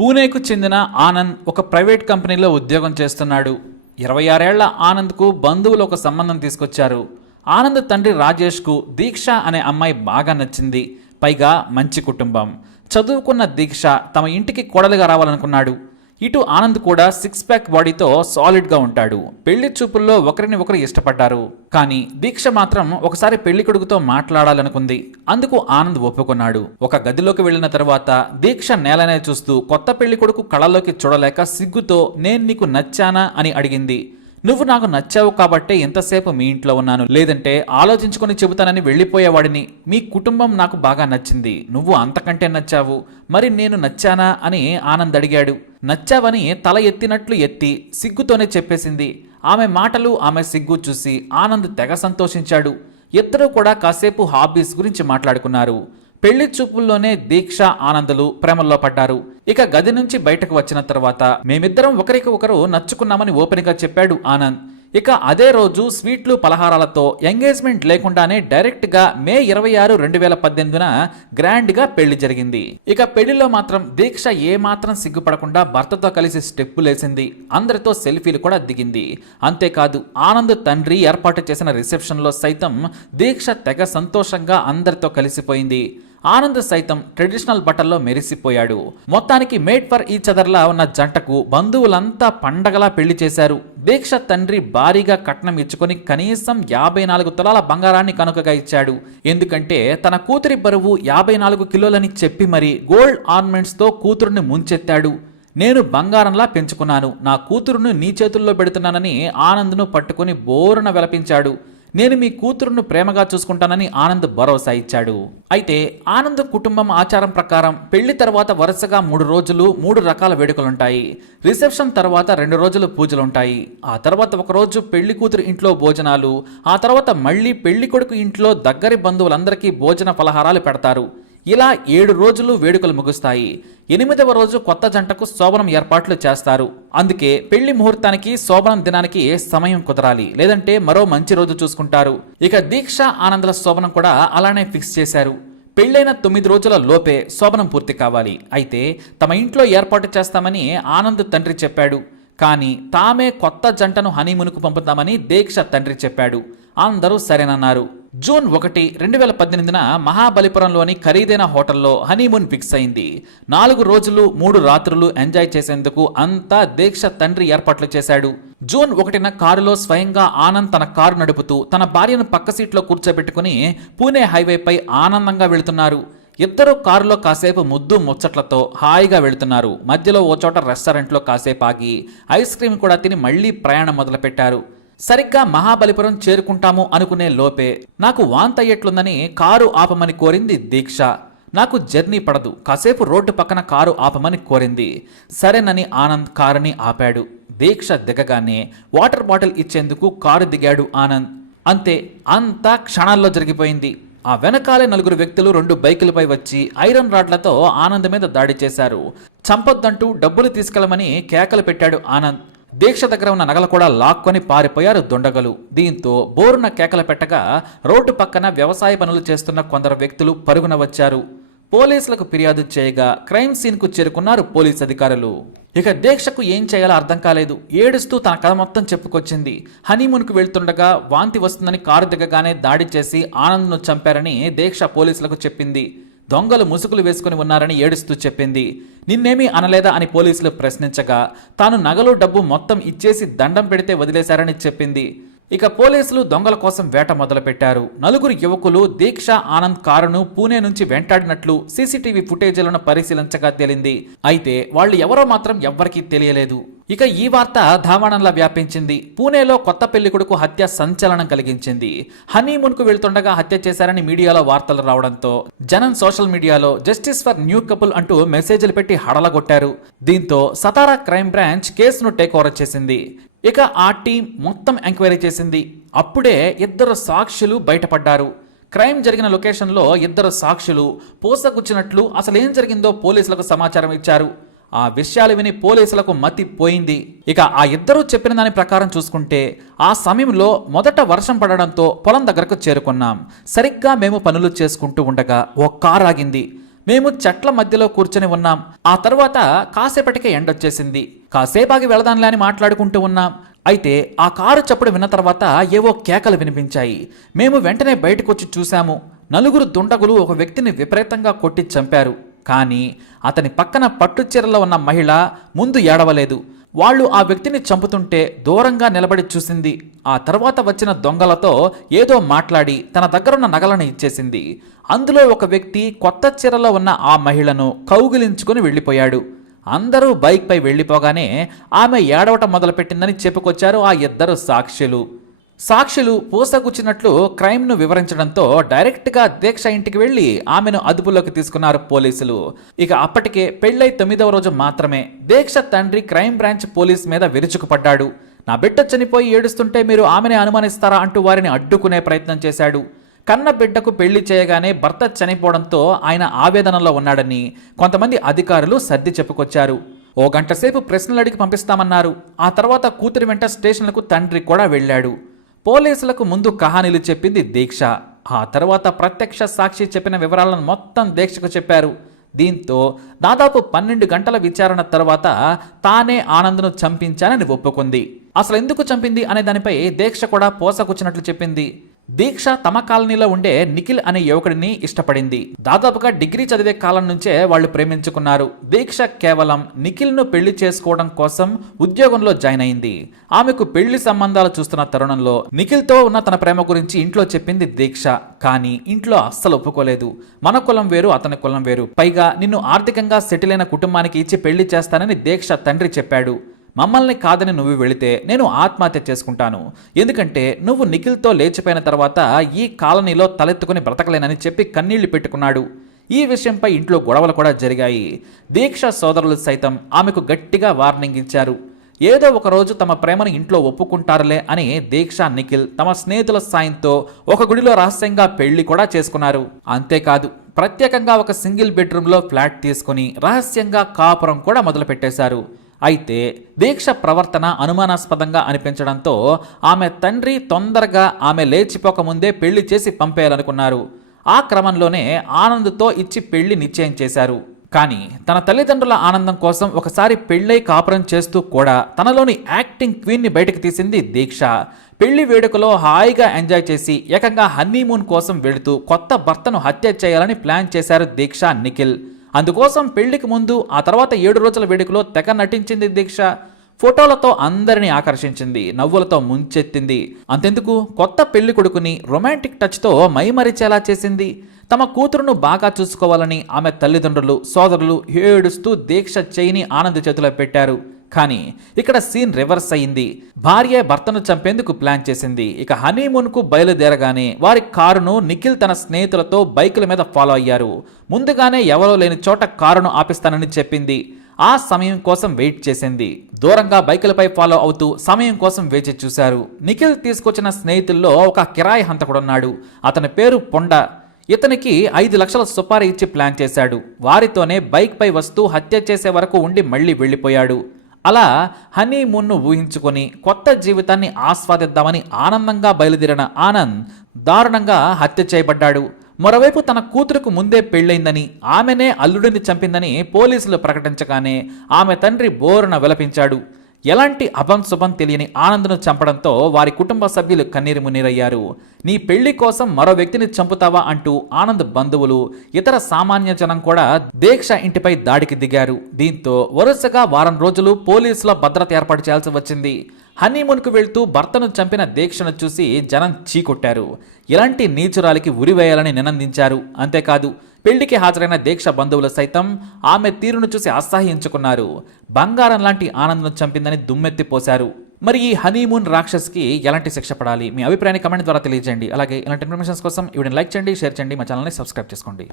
పూణేకు చెందిన ఆనంద్ ఒక ప్రైవేట్ కంపెనీలో ఉద్యోగం చేస్తున్నాడు. ఇరవై ఆరేళ్ళ ఆనంద్కు బంధువులు ఒక సంబంధం తీసుకొచ్చారు. ఆనంద్ తండ్రి రాజేష్కు దీక్ష అనే అమ్మాయి బాగా నచ్చింది. పైగా మంచి కుటుంబం. చదువుకున్న దీక్ష తమ ఇంటికి కోడలుగా రావాలనుకున్నాడు. ఇటు ఆనంద్ కూడా సిక్స్ ప్యాక్ బాడీతో సాలిడ్గా ఉంటాడు. పెళ్ళి చూపుల్లో ఒకరిని ఒకరు ఇష్టపడ్డారు. కానీ దీక్ష మాత్రం ఒకసారి పెళ్ళి కొడుకుతో మాట్లాడాలనుకుంది. అందుకు ఆనంద్ ఒప్పుకున్నాడు. ఒక గదిలోకి వెళ్ళిన తర్వాత దీక్ష నేలనే చూస్తూ కొత్త పెళ్ళి కొడుకు కళలోకి చూడలేక సిగ్గుతో నేను నీకు నచ్చానా అని అడిగింది. నువ్వు నాకు నచ్చావు కాబట్టే ఎంతసేపు మీ ఇంట్లో ఉన్నాను. లేదంటే ఆలోచించుకొని చెబుతానని వెళ్ళిపోయేవాడిని. మీ కుటుంబం నాకు బాగా నచ్చింది. నువ్వు అంతకంటే నచ్చావు. మరి నేను నచ్చానా? అని ఆనంద్ అడిగాడు. నచ్చావని తల ఎత్తినట్లు ఎత్తి సిగ్గుతోనే చెప్పేసింది. ఆమె మాటలు ఆమె సిగ్గు చూసి ఆనంద్ తెగ సంతోషించాడు. ఇద్దరూ కూడా కాసేపు హాబీస్ గురించి మాట్లాడుకున్నారు. పెళ్ళి చూపుల్లోనే దీక్ష ఆనందలు ప్రేమల్లో పడ్డారు. ఇక గది నుంచి బయటకు వచ్చిన తర్వాత మేమిద్దరం ఒకరికి ఒకరు నచ్చుకున్నామని ఓపెన్గా చెప్పాడు ఆనంద్. ఇక అదే రోజు స్వీట్లు పలహారాలతో ఎంగేజ్మెంట్ లేకుండానే డైరెక్ట్గా మే ఇరవై ఆరు రెండు వేల పద్దెనిమిదిన గ్రాండ్గా పెళ్ళి జరిగింది. ఇక పెళ్ళిలో మాత్రం దీక్ష ఏమాత్రం సిగ్గుపడకుండా భర్తతో కలిసి స్టెప్పులేసింది అందరితో సెల్ఫీలు కూడా దిగింది. అంతేకాదు ఆనంద్ తండ్రి ఏర్పాటు చేసిన రిసెప్షన్లో సైతం దీక్ష తెగ సంతోషంగా అందరితో కలిసిపోయింది. ఆనంద్ సైతం ట్రెడిషనల్ బట్టల్లో మెరిసిపోయాడు. మొత్తానికి మేడ్ ఫర్ ఈ చదర్లా ఉన్న జంటకు బంధువులంతా పండగలా పెళ్ళి చేశారు. దీక్ష తండ్రి భారీగా కట్నం ఇచ్చుకొని కనీసం యాభై నాలుగు తులాల బంగారాన్ని కనుకగా ఇచ్చాడు. ఎందుకంటే తన కూతురి బరువు యాభై నాలుగు కిలోలని చెప్పి మరి గోల్డ్ ఆర్నమెంట్స్తో కూతురుని ముంచెత్తాడు. నేను బంగారంలా పెంచుకున్నాను. నా కూతురును నీ చేతుల్లో పెడుతున్నానని ఆనంద్ను పట్టుకుని బోరున విలపించాడు. నేను మీ కూతురును ప్రేమగా చూసుకుంటానని ఆనంద్ భరోసా ఇచ్చాడు. అయితే ఆనంద్ కుటుంబం ఆచారం ప్రకారం పెళ్ళి తర్వాత వరుసగా మూడు రోజులు మూడు రకాల వేడుకలుంటాయి. రిసెప్షన్ తర్వాత రెండు రోజులు పూజలుంటాయి. ఆ తర్వాత ఒకరోజు పెళ్ళి కూతురు ఇంట్లో భోజనాలు ఆ తర్వాత మళ్ళీ పెళ్ళి కొడుకు ఇంట్లో దగ్గరి బంధువులందరికీ భోజన ఫలహారాలు పెడతారు. ఇలా ఏడు రోజులు వేడుకలు ముగుస్తాయి. ఎనిమిదవ రోజు కొత్త జంటకు శోభనం ఏర్పాట్లు చేస్తారు. అందుకే పెళ్ళి ముహూర్తానికి శోభనం దినానికి సమయం కుదరాలి. లేదంటే మరో మంచి రోజు చూసుకుంటారు. ఇక దీక్ష ఆనందల శోభనం కూడా అలానే ఫిక్స్ చేశారు. పెళ్ళైన తొమ్మిది రోజుల లోపే శోభనం పూర్తి కావాలి. అయితే తమ ఇంట్లో ఏర్పాటు చేస్తామని ఆనంద్ తండ్రి చెప్పాడు. కానీ తామే కొత్త జంటను హనీమూన్కు పంపుతామని దీక్ష తండ్రి చెప్పాడు. అందరూ సరేనన్నారు. జూన్ ఒకటి రెండు వేల పద్దెనిమిదిన మహాబలిపురంలోని ఖరీదైన హోటల్లో హనీమూన్ ఫిక్స్ అయింది. నాలుగు రోజులు మూడు రాత్రులు ఎంజాయ్ చేసేందుకు అంతా దీక్ష తండ్రి ఏర్పాట్లు చేశాడు. జూన్ ఒకటిన కారులో స్వయంగా ఆనంద్ తన కారు నడుపుతూ తన భార్యను పక్క సీట్లో కూర్చోబెట్టుకుని పూణే హైవేపై ఆనందంగా వెళుతున్నారు. ఇద్దరు కారులో కాసేపు ముద్దు ముచ్చట్లతో హాయిగా వెళుతున్నారు. మధ్యలో ఓ చోట రెస్టారెంట్లో కాసేపు ఆగి ఐస్ క్రీమ్ కూడా తిని మళ్ళీ ప్రయాణం మొదలుపెట్టారు. సరిగ్గా మహాబలిపురం చేరుకుంటాము అనుకునే లోపే నాకు వాంతయ్యట్లుందని కారు ఆపమని కోరింది దీక్ష. నాకు జర్నీ పడదు. కాసేపు రోడ్డు పక్కన కారు ఆపమని కోరింది. సరేనని ఆనంద్ కారుని ఆపాడు. దీక్ష దిగగానే వాటర్ బాటిల్ ఇచ్చేందుకు కారు దిగాడు ఆనంద్. అంతే అంతా క్షణాల్లో జరిగిపోయింది. ఆ వెనకాలే నలుగురు వ్యక్తులు రెండు బైకులపై వచ్చి ఐరన్ రాడ్లతో ఆనంద్ మీద దాడి చేశారు. చంపొద్దంటూ డబ్బులు తీసుకెళ్ళమని కేకలు పెట్టాడు ఆనంద్. దీక్ష దగ్గర ఉన్న నగలు కూడా లాక్కొని పారిపోయారు దుండగలు. దీంతో బోరున కేకలు పెట్టగా రోడ్డు పక్కన వ్యవసాయ పనులు చేస్తున్న కొందరు వ్యక్తులు పరుగున వచ్చారు. పోలీసులకు ఫిర్యాదు చేయగా క్రైమ్ సీన్కు చేరుకున్నారు పోలీస్ అధికారులు. ఇక దీక్షకు ఏం చేయాలో అర్థం కాలేదు. ఏడుస్తూ తన కథ మొత్తం చెప్పుకొచ్చింది. హనీమూన్కు వెళ్తుండగా వాంతి వస్తుందని కారు దిగగానే దాడి చేసి ఆనంద్ను చంపారని దీక్ష పోలీసులకు చెప్పింది. దొంగలు ముసుగులు వేసుకుని ఉన్నారని ఏడుస్తూ చెప్పింది. నిన్నేమీ అనలేదా అని పోలీసులు ప్రశ్నించగా తాను నగలు డబ్బు మొత్తం ఇచ్చేసి దండం పెడితే వదిలేశారని చెప్పింది. ఇక పోలీసులు దొంగల కోసం వేట మొదలుపెట్టారు. నలుగురు యువకులు దీక్ష ఆనంద్ కారును పూణే నుంచి వెంటాడినట్లు సీసీటీవీ ఫుటేజీలను పరిశీలించగా తేలింది. అయితే వాళ్ళు ఎవరో మాత్రం ఎవ్వరికీ తెలియలేదు. ఇక ఈ వార్త ధావాణంలా వ్యాపించింది. పూణేలో కొత్త పెళ్ళికొడుకు హత్య సంచలనం కలిగించింది. హనీమూన్కు వెళ్తుండగా హత్య చేశారని మీడియాలో వార్తలు రావడంతో జనం సోషల్ మీడియాలో జస్టిస్ ఫర్ న్యూ కపుల్ అంటూ మెసేజ్లు పెట్టి హడలగొట్టారు. దీంతో సతారా క్రైమ్ బ్రాంచ్ కేసును టేక్ ఓవర్ చేసింది. ఇక ఆ టీం మొత్తం ఎంక్వైరీ చేసింది. అప్పుడే ఇద్దరు సాక్షులు బయటపడ్డారు. క్రైమ్ జరిగిన లొకేషన్లో ఇద్దరు సాక్షులు పోసగుచ్చినట్లు అసలేం జరిగిందో పోలీసులకు సమాచారం ఇచ్చారు. ఆ విషయాలు విని పోలీసులకు మతి పోయింది. ఇక ఆ ఇద్దరూ చెప్పిన దాని ప్రకారం చూసుకుంటే ఆ సమయంలో మొదట వర్షం పడడంతో పొలం దగ్గరకు చేరుకున్నాం. సరిగ్గా మేము పనులు చేసుకుంటూ ఉండగా ఓ కార్ ఆగింది. మేము చెట్ల మధ్యలో కూర్చొని ఉన్నాం. ఆ తర్వాత కాసేపటికే ఎండొచ్చేసింది. కాసేపాగి వెళదాంలే అని మాట్లాడుకుంటూ ఉన్నాం. అయితే ఆ కారు చప్పుడు విన్న తర్వాత ఏవో కేకలు వినిపించాయి. మేము వెంటనే బయటకు వచ్చి చూశాము. నలుగురు దుండగులు ఒక వ్యక్తిని విపరీతంగా కొట్టి చంపారు. కానీ అతని పక్కన పట్టుచీరలో ఉన్న మహిళ ముందు ఏడవలేదు. వాళ్ళు ఆ వ్యక్తిని చంపుతుంటే దూరంగా నిలబడి చూసింది. ఆ తర్వాత వచ్చిన దొంగలతో ఏదో మాట్లాడి తన దగ్గరున్న నగలను ఇచ్చేసింది. అందులో ఒక వ్యక్తి కొత్త చీరలో ఉన్న ఆ మహిళను కౌగిలించుకుని వెళ్ళిపోయాడు. అందరూ బైక్పై వెళ్ళిపోగానే ఆమె ఏడవటం మొదలుపెట్టిందని చెప్పుకొచ్చారు ఆ ఇద్దరు సాక్షులు. సాక్షులు పూసగుచ్చినట్లు క్రైమ్ను వివరించడంతో డైరెక్ట్గా దీక్ష ఇంటికి వెళ్ళి ఆమెను అదుపులోకి తీసుకున్నారు పోలీసులు. ఇక అప్పటికే పెళ్ళై తొమ్మిదవ రోజు మాత్రమే దీక్ష తండ్రి క్రైమ్ బ్రాంచ్ పోలీస్ మీద విరుచుకుపడ్డాడు. నా బిడ్డ చనిపోయి ఏడుస్తుంటే మీరు ఆమెని అనుమానిస్తారా? అంటూ వారిని అడ్డుకునే ప్రయత్నం చేశాడు. కన్న బిడ్డకు పెళ్ళి చేయగానే భర్త చనిపోవడంతో ఆయన ఆవేదనలో ఉన్నాడని కొంతమంది అధికారులు సర్ది చెప్పుకొచ్చారు. ఓ గంట సేపు ప్రశ్నలు అడిగి పంపిస్తామన్నారు. ఆ తర్వాత కూతురి వెంట స్టేషన్లకు తండ్రి కూడా వెళ్ళాడు. పోలీసులకు ముందు కహానీలు చెప్పింది దీక్ష. ఆ తర్వాత ప్రత్యక్ష సాక్షి చెప్పిన వివరాలను మొత్తం దీక్షకు చెప్పారు. దీంతో దాదాపు పన్నెండు గంటల విచారణ తర్వాత తానే ఆనంద్ను చంపించానని ఒప్పుకుంది. అసలు ఎందుకు చంపింది అనే దానిపై దీక్ష కూడా పోసకొచ్చినట్లు చెప్పింది. దీక్ష తమ కాలనీలో ఉండే నిఖిల్ అనే యువకుడిని ఇష్టపడింది. దాదాపుగా డిగ్రీ చదివే కాలం నుంచే వాళ్ళు ప్రేమించుకున్నారు. దీక్ష కేవలం నిఖిల్ను పెళ్ళి చేసుకోవడం కోసం ఉద్యోగంలో జాయిన్ అయింది. ఆమెకు పెళ్ళి సంబంధాలు చూస్తున్న తరుణంలో నిఖిల్తో ఉన్న తన ప్రేమ గురించి ఇంట్లో చెప్పింది దీక్ష. కానీ ఇంట్లో అస్సలు ఒప్పుకోలేదు. మన కులం వేరు అతని కులం వేరు. పైగా నిన్ను ఆర్థికంగా సెటిల్ అయిన కుటుంబానికి ఇచ్చి పెళ్ళి చేస్తానని దీక్ష తండ్రి చెప్పాడు. మమ్మల్ని కాదని నువ్వు వెళితే నేను ఆత్మహత్య చేసుకుంటాను. ఎందుకంటే నువ్వు నిఖిల్తో లేచిపోయిన తర్వాత ఈ కాలనీలో తలెత్తుకుని బ్రతకలేనని చెప్పి కన్నీళ్ళు పెట్టుకున్నాడు. ఈ విషయంపై ఇంట్లో గొడవలు కూడా జరిగాయి. దీక్ష సోదరులు సైతం ఆమెకు గట్టిగా వార్నింగ్ ఇచ్చారు. ఏదో ఒక రోజు తమ ప్రేమను ఇంట్లో ఒప్పుకుంటారులే అని దీక్ష నిఖిల్ తమ స్నేహితుల సాయంతో ఒక గుడిలో రహస్యంగా పెళ్ళి కూడా చేసుకున్నారు. అంతేకాదు ప్రత్యేకంగా ఒక సింగిల్ బెడ్రూమ్లో ఫ్లాట్ తీసుకుని రహస్యంగా కాపురం కూడా మొదలుపెట్టేశారు. అయితే దీక్ష ప్రవర్తన అనుమానాస్పదంగా అనిపించడంతో ఆమె తండ్రి తొందరగా ఆమె లేచిపోకముందే పెళ్ళి చేసి పంపేయాలనుకున్నారు. ఆ క్రమంలోనే ఆనంద్తో ఇచ్చి పెళ్ళి నిశ్చయం చేశారు. కానీ తన తల్లిదండ్రుల ఆనందం కోసం ఒకసారి పెళ్ళై కాపురం చేస్తూ కూడా తనలోని యాక్టింగ్ క్వీన్ని బయటకు తీసింది దీక్ష. పెళ్ళి వేడుకలో హాయిగా ఎంజాయ్ చేసి ఏకంగా హన్నీమూన్ కోసం వెళుతూ కొత్త భర్తను హత్య చేయాలని ప్లాన్ చేశారు దీక్ష నిఖిల్. అందుకోసం పెళ్ళికి ముందు ఆ తర్వాత ఏడు రోజుల వేడుకలో తెగ నటించింది దీక్ష. ఫోటోలతో అందరినీ ఆకర్షించింది నవ్వులతో ముంచెత్తింది. అంతెందుకు? కొత్త పెళ్ళి కొడుకుని రొమాంటిక్ టచ్తో మైమరిచేలా చేసింది. తమ కూతురును బాగా చూసుకోవాలని ఆమె తల్లిదండ్రులు సోదరులు ఏడుస్తూ దీక్ష చేయిని ఆనంద్ చేతిలో పెట్టారు. కానీ ఇక్కడ సీన్ రివర్స్ అయింది. భార్య భర్తను చంపేందుకు ప్లాన్ చేసింది. ఇక హనీమూన్కు బయలుదేరగానే వారి కారును నిఖిల్ తన స్నేహితులతో బైకుల మీద ఫాలో అయ్యారు. ముందుగానే ఎవరో లేని చోట కారును ఆపిస్తానని చెప్పింది. ఆ సమయం కోసం వెయిట్ చేసింది. దూరంగా బైకులపై ఫాలో అవుతూ సమయం కోసం వేచి చూశారు. నిఖిల్ తీసుకొచ్చిన స్నేహితుల్లో ఒక కిరాయి హంతకుడున్నాడు. అతని పేరు పొండ. ఇతనికి ఐదు లక్షల సుపారీ ఇచ్చి ప్లాన్ చేశాడు. వారితోనే బైక్పై వస్తూ హత్య చేసే వరకు ఉండి మళ్ళీ వెళ్ళిపోయాడు. అలా హనీమూన్ను ఊహించుకొని కొత్త జీవితాన్ని ఆస్వాదిద్దామని ఆనందంగా బయలుదేరిన ఆనంద్ దారుణంగా హత్య చేయబడ్డాడు. మరోవైపు తన కూతురుకు ముందే పెళ్ళైందని ఆమెనే అల్లుడిని చంపిందని పోలీసులు ప్రకటించగానే ఆమె తండ్రి బోరున విలపించాడు. ఎలాంటి అభం శుభం తెలియని ఆనంద్ను చంపడంతో వారి కుటుంబ సభ్యులు కన్నీరు మున్నీరయ్యారు. నీ పెళ్ళి కోసం మరో వ్యక్తిని చంపుతావా అంటూ ఆనంద్ బంధువులు ఇతర సామాన్య జనం కూడా దీక్ష ఇంటిపై దాడికి దిగారు. దీంతో వరుసగా వారం రోజులు పోలీసుల భద్రత ఏర్పాటు చేయాల్సి వచ్చింది. హనీమూన్కు వెళ్తూ భర్తను చంపిన దీక్షను చూసి జనం చీకొట్టారు. ఇలాంటి నీచురాలికి ఉరివేయాలని నినందించారు. అంతేకాదు పెళ్ళికి హాజరైన దీక్ష బంధువులు సైతం ఆమె తీరును చూసి అసహ్యించుకున్నారు. బంగారం లాంటి ఆనందం చంపిందని దుమ్మెత్తిపోశారు మరి ఈ హనీమూన్ రాక్షస్కి ఎలాంటి శిక్ష పడాలి? మీ అభిప్రాయాన్ని కమెంట్ ద్వారా తెలియజేయండి. అలాగే ఇలాంటి ఇన్ఫర్మేషన్స్ కోసం వీడిని లైక్ చేయండి షేర్ చేయండి. మా ఛానల్ని సబ్స్క్రైబ్ చేసుకోండి.